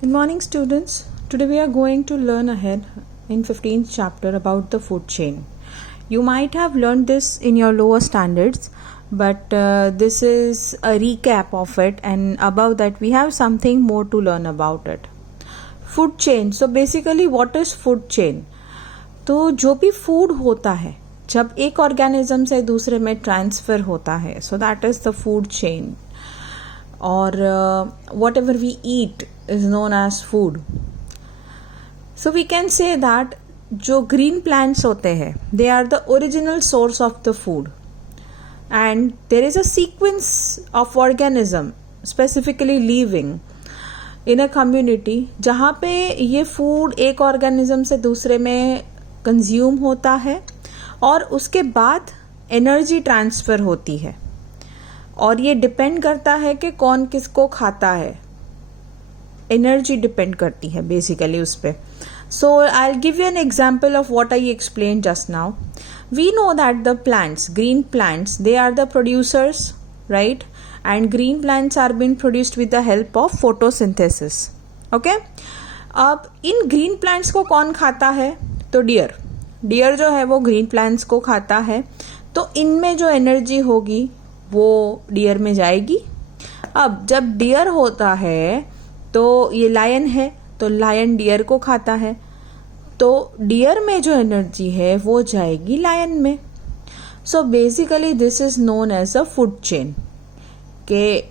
Good morning, students. Today we are going to learn ahead in 15th chapter about the food chain. You might have learned this in your lower standards, but this is a recap of it, and above that we have something more to learn about it. Food chain. So basically what is food chain? तो जो भी food होता है जब एक organism से दूसरे में ट्रांसफ़र होता है, so that is the food chain. और whatever we eat is known as food. So we can say that जो green plants होते हैं they are the original source of the food, and there is a sequence of organism specifically living in a community जहाँ पे ये food एक organism से दूसरे में consume होता है और उसके बाद energy transfer होती है, और ये डिपेंड करता है कि कौन किसको खाता है. एनर्जी डिपेंड करती है बेसिकली उस पर. So I will give you an example of what I explain just now. We know that the plants, green plants, they are the producers, right? And green plants are been produced with the help of photosynthesis. Okay, अब इन green plants को कौन खाता है? तो dear जो है वो ग्रीन प्लांट्स को खाता है. तो इनमें जो एनर्जी होगी वो डियर में जाएगी. अब जब डियर होता है तो ये लायन है, तो लायन डियर को खाता है, तो डियर में जो एनर्जी है वो जाएगी लायन में. So basically this is known as a food chain, कि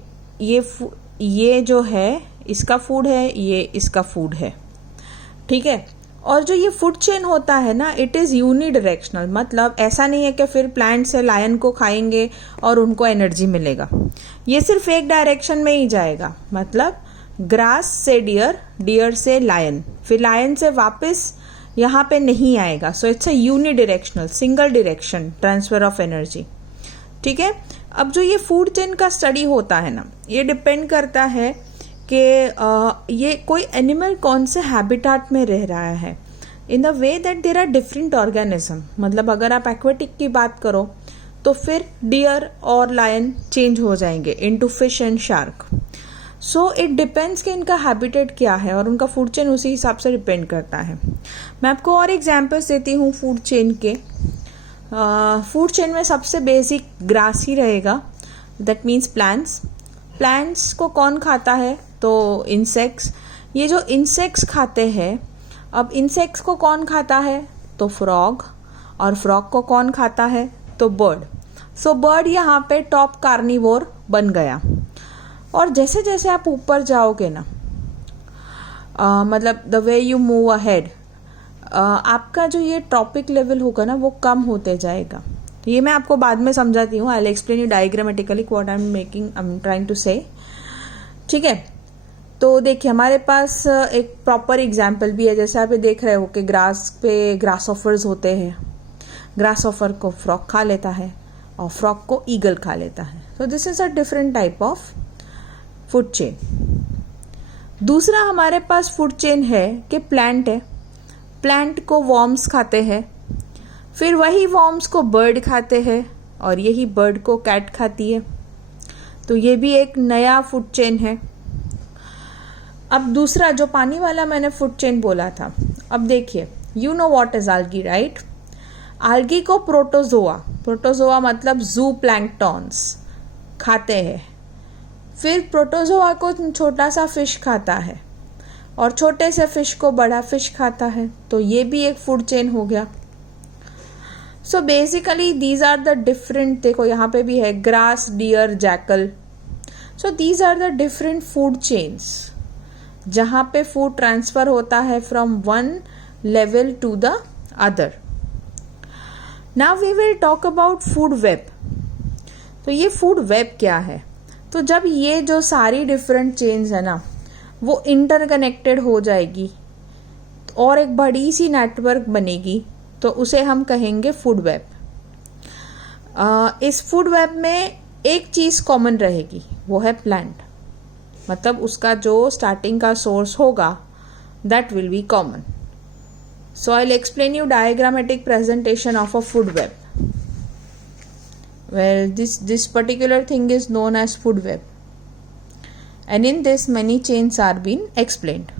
ये जो है इसका फूड है, ये इसका फूड है, ठीक है. और जो ये फूड चेन होता है ना, इट इज़ यूनिडायरेक्शनल. मतलब ऐसा नहीं है कि फिर प्लांट से लायन को खाएंगे और उनको एनर्जी मिलेगा. ये सिर्फ एक डायरेक्शन में ही जाएगा. मतलब ग्रास से डियर, डियर से लायन, फिर लायन से वापस यहाँ पे नहीं आएगा. So it's a unidirectional, single direction transfer of energy, ठीक है. अब जो ये फूड चेन का स्टडी होता है ना, ये डिपेंड करता है कि ये कोई एनिमल कौन से हैबिटाट में रह रहा है, in the way that there are different organism. मतलब अगर आप एक्वेटिक की बात करो तो फिर डियर और लायन चेंज हो जाएंगे into fish and shark. So it depends कि इनका हैबिटेट क्या है और उनका फूड चेन उसी हिसाब से डिपेंड करता है. मैं आपको और एग्जांपल्स देती हूँ फूड चेन के. फूड चेन में सबसे बेसिक ग्रास ही रहेगा, दैट मीन्स प्लांट्स. प्लांट्स को कौन खाता है? तो इंसेक्ट्स. ये जो इंसेक्ट्स खाते हैं, अब इंसेक्ट्स को कौन खाता है? तो फ्रॉग. और फ्रॉग को कौन खाता है? तो बर्ड. सो बर्ड यहाँ पे टॉप कार्निवोर बन गया. और जैसे जैसे आप ऊपर जाओगे ना, मतलब the way you move ahead, आपका जो ये टॉपिक लेवल होगा ना वो कम होते जाएगा. ये मैं आपको बाद में समझाती हूँ. I will explain you diagrammatically what I am trying to say, ठीक है. तो देखिए हमारे पास एक प्रॉपर एग्जाम्पल भी है. जैसे आप ये देख रहे हो कि ग्रास पे ग्रास ऑफर्स होते हैं. ग्रास ऑफर को फ्रॉग खा लेता है और फ्रॉग को ईगल खा लेता है. तो this is a different type of food chain. दूसरा हमारे पास फूड चेन है कि प्लांट है. प्लांट को वॉर्म्स खाते हैं, फिर वही वॉर्म्स को बर्ड खाते हैं, और यही बर्ड को कैट खाती है. तो ये भी एक नया फूड चेन है. अब दूसरा जो पानी वाला मैंने फूड चेन बोला था, अब देखिए, you know what is algae, right? Algae को प्रोटोजोआ मतलब जू प्लैंक्टॉन्स खाते हैं. फिर प्रोटोजोआ को छोटा सा फिश खाता है, और छोटे से फिश को बड़ा फिश खाता है. तो ये भी एक फूड चेन हो गया. So basically these are the different, देखो यहाँ पे भी है grass, deer, jackal. So these are the different food chains जहाँ पे फूड ट्रांसफर होता है from one level to the other. Now we will talk about food web. तो ये फूड वेब क्या है? तो जब ये जो सारी डिफरेंट चेन्स है ना वो इंटरकनेक्टेड हो जाएगी और एक बड़ी सी नेटवर्क बनेगी, तो उसे हम कहेंगे फूड वेब. इस फूड वेब में एक चीज़ कॉमन रहेगी, वो है प्लांट. मतलब उसका जो स्टार्टिंग का सोर्स होगा that will be common. So I will explain you diagrammatic presentation of a food web. Well, this particular thing is known as food web, and in this many chains are being explained.